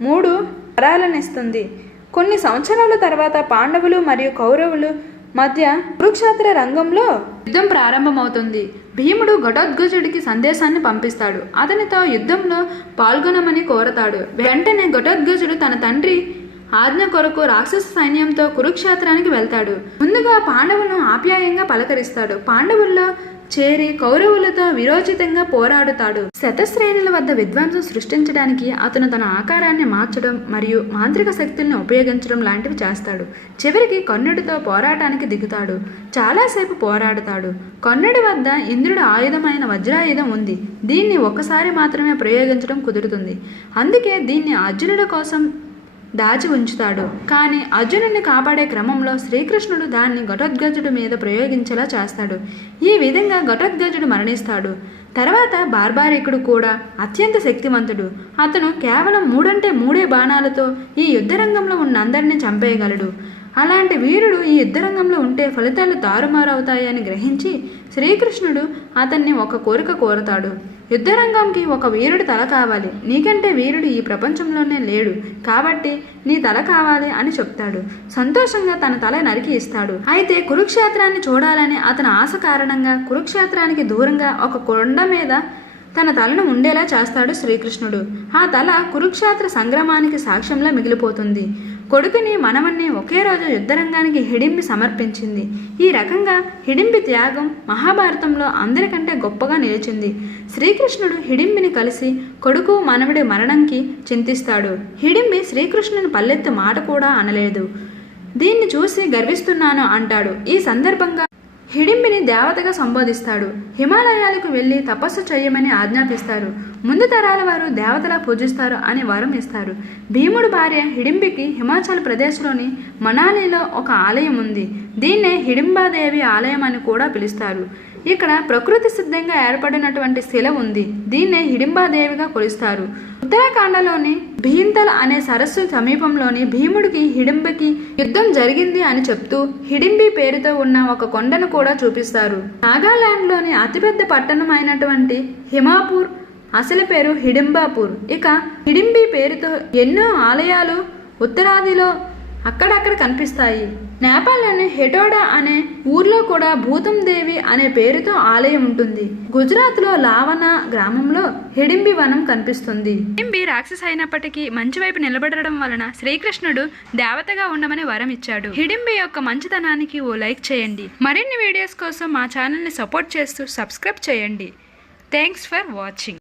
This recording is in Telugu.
మూడు వరాలనిస్తుంది. కొన్ని సంవత్సరాల తర్వాత పాండవులు మరియు కౌరవులు మధ్య కురుక్షేత్ర రంగంలో యుద్ధం ప్రారంభమవుతుంది. భీముడు ఘటోద్గజుడికి సందేశాన్ని పంపిస్తాడు. అతనితో యుద్ధంలో పాల్గొనమని కోరతాడు. వెంటనే ఘటోద్గజుడు తన తండ్రి ఆజ్ఞ కొరకు రాక్షస సైన్యంతో కురుక్షేత్రానికి వెళ్తాడు. ముందుగా పాండవులను ఆప్యాయంగా పలకరిస్తాడు. పాండవుల్లో చేరి కౌరవులతో విరోచితంగా పోరాడుతాడు. శతశ్రేణుల వద్ద విధ్వంసం సృష్టించడానికి అతను తన ఆకారాన్ని మార్చడం మరియు మాంత్రిక శక్తుల్ని ఉపయోగించడం లాంటివి చేస్తాడు. చివరికి కర్ణుడితో పోరాటానికి దిగుతాడు. చాలాసేపు పోరాడుతాడు. కర్ణుడి వద్ద ఇంద్రుడు ఆయుధమైన వజ్రాయుధం ఉంది. దీన్ని ఒక్కసారి మాత్రమే ప్రయోగించడం కుదురుతుంది. అందుకే దీన్ని అర్జునుడి కోసం దాచి ఉంచుతాడు. కానీ అర్జునుడిని కాపాడే క్రమంలో శ్రీకృష్ణుడు దాన్ని ఘటోద్గజుడు మీద ప్రయోగించేలా చేస్తాడు. ఈ విధంగా ఘటోద్గజుడు మరణిస్తాడు. తర్వాత బార్బారికుడు కూడా అత్యంత శక్తివంతుడు. అతను కేవలం మూడంటే మూడే బాణాలతో ఈ యుద్ధరంగంలో ఉన్న అందరినీ చంపేయగలడు. అలాంటి వీరుడు ఈ యుద్ధరంగంలో ఉంటే ఫలితాలు తారుమారవుతాయని గ్రహించి శ్రీకృష్ణుడు అతన్ని ఒక కోరిక కోరతాడు. యుద్ధరంగంకి ఒక వీరుడి తల కావాలి. నీకంటే వీరుడు ఈ ప్రపంచంలోనే లేడు. కాబట్టి నీ తల కావాలి అని చెప్తాడు. సంతోషంగా తన తల నరికి ఇస్తాడు. అయితే కురుక్షేత్రాన్ని చూడాలని అతని ఆశ కారణంగా కురుక్షేత్రానికి దూరంగా ఒక కొండ మీద తన తలను ఉండేలా చేస్తాడు శ్రీకృష్ణుడు. ఆ తల కురుక్షేత్ర సంగ్రామానికి సాక్ష్యంలా మిగిలిపోతుంది. కొడుకుని మనవన్ని ఒకే రోజు యుద్ధరంగానికి హిడింబి సమర్పించింది. ఈ రకంగా హిడింబి త్యాగం మహాభారతంలో అందరికంటే గొప్పగా నిలిచింది. శ్రీకృష్ణుడు హిడింబిని కలిసి కొడుకు మనవడి మరణంకి చింతిస్తాడు. హిడింబి శ్రీకృష్ణుని పల్లెత్తు మాట కూడా అనలేదు. దీన్ని చూసి గర్విస్తున్నాను అంటాడు. ఈ సందర్భంగా హిడింబిని దేవతగా సంబోధిస్తాడు. హిమాలయాలకు వెళ్ళి తపస్సు చేయమని ఆజ్ఞాపిస్తారు. ముందు తరాల వారు దేవతలా పూజిస్తారు అని వరం ఇస్తారు. భీముడు భార్య హిడింబికి హిమాచల్ ప్రదేశ్లోని మనాలిలో ఒక ఆలయం ఉంది. దీన్నే హిడింబాదేవి ఆలయం అని కూడా పిలుస్తారు. ఇక్కడ ప్రకృతి సిద్ధంగా ఏర్పడినటువంటి శిల ఉంది. దీన్నే హిడింబాదేవిగా కొలుస్తారు. ఉత్తరాఖండలోని భీంతల్ అనే సరస్సు సమీపంలోని భీముడికి హిడింబకి యుద్ధం జరిగింది అని చెప్తూ హిడింబి పేరుతో ఉన్న ఒక కొండను కూడా చూపిస్తారు. నాగాలాండ్లోని అతిపెద్ద పట్టణం అయినటువంటి హిమాపూర్ అసలు పేరు హిడింబాపూర్. ఇక హిడింబి పేరుతో ఎన్నో ఆలయాలు ఉత్తరాదిలో అక్కడక్కడ కనిపిస్తాయి. నేపాల్లోని హెటోడా అనే ఊర్లో కూడా భూతం దేవి అనే పేరుతో ఆలయం ఉంటుంది. గుజరాత్లో లావణ గ్రామంలో హిడింబి వనం కనిపిస్తుంది. హిడింబి రాక్షస అయినప్పటికీ మంచి వైపు నిలబడడం వలన శ్రీకృష్ణుడు దేవతగా ఉండమని వరం ఇచ్చాడు. హిడింబి యొక్క మంచితనానికి ఓ లైక్ చేయండి. మరిన్ని వీడియోస్ కోసం మా ఛానల్ని సపోర్ట్ చేస్తూ సబ్స్క్రైబ్ చేయండి. Thanks for watching.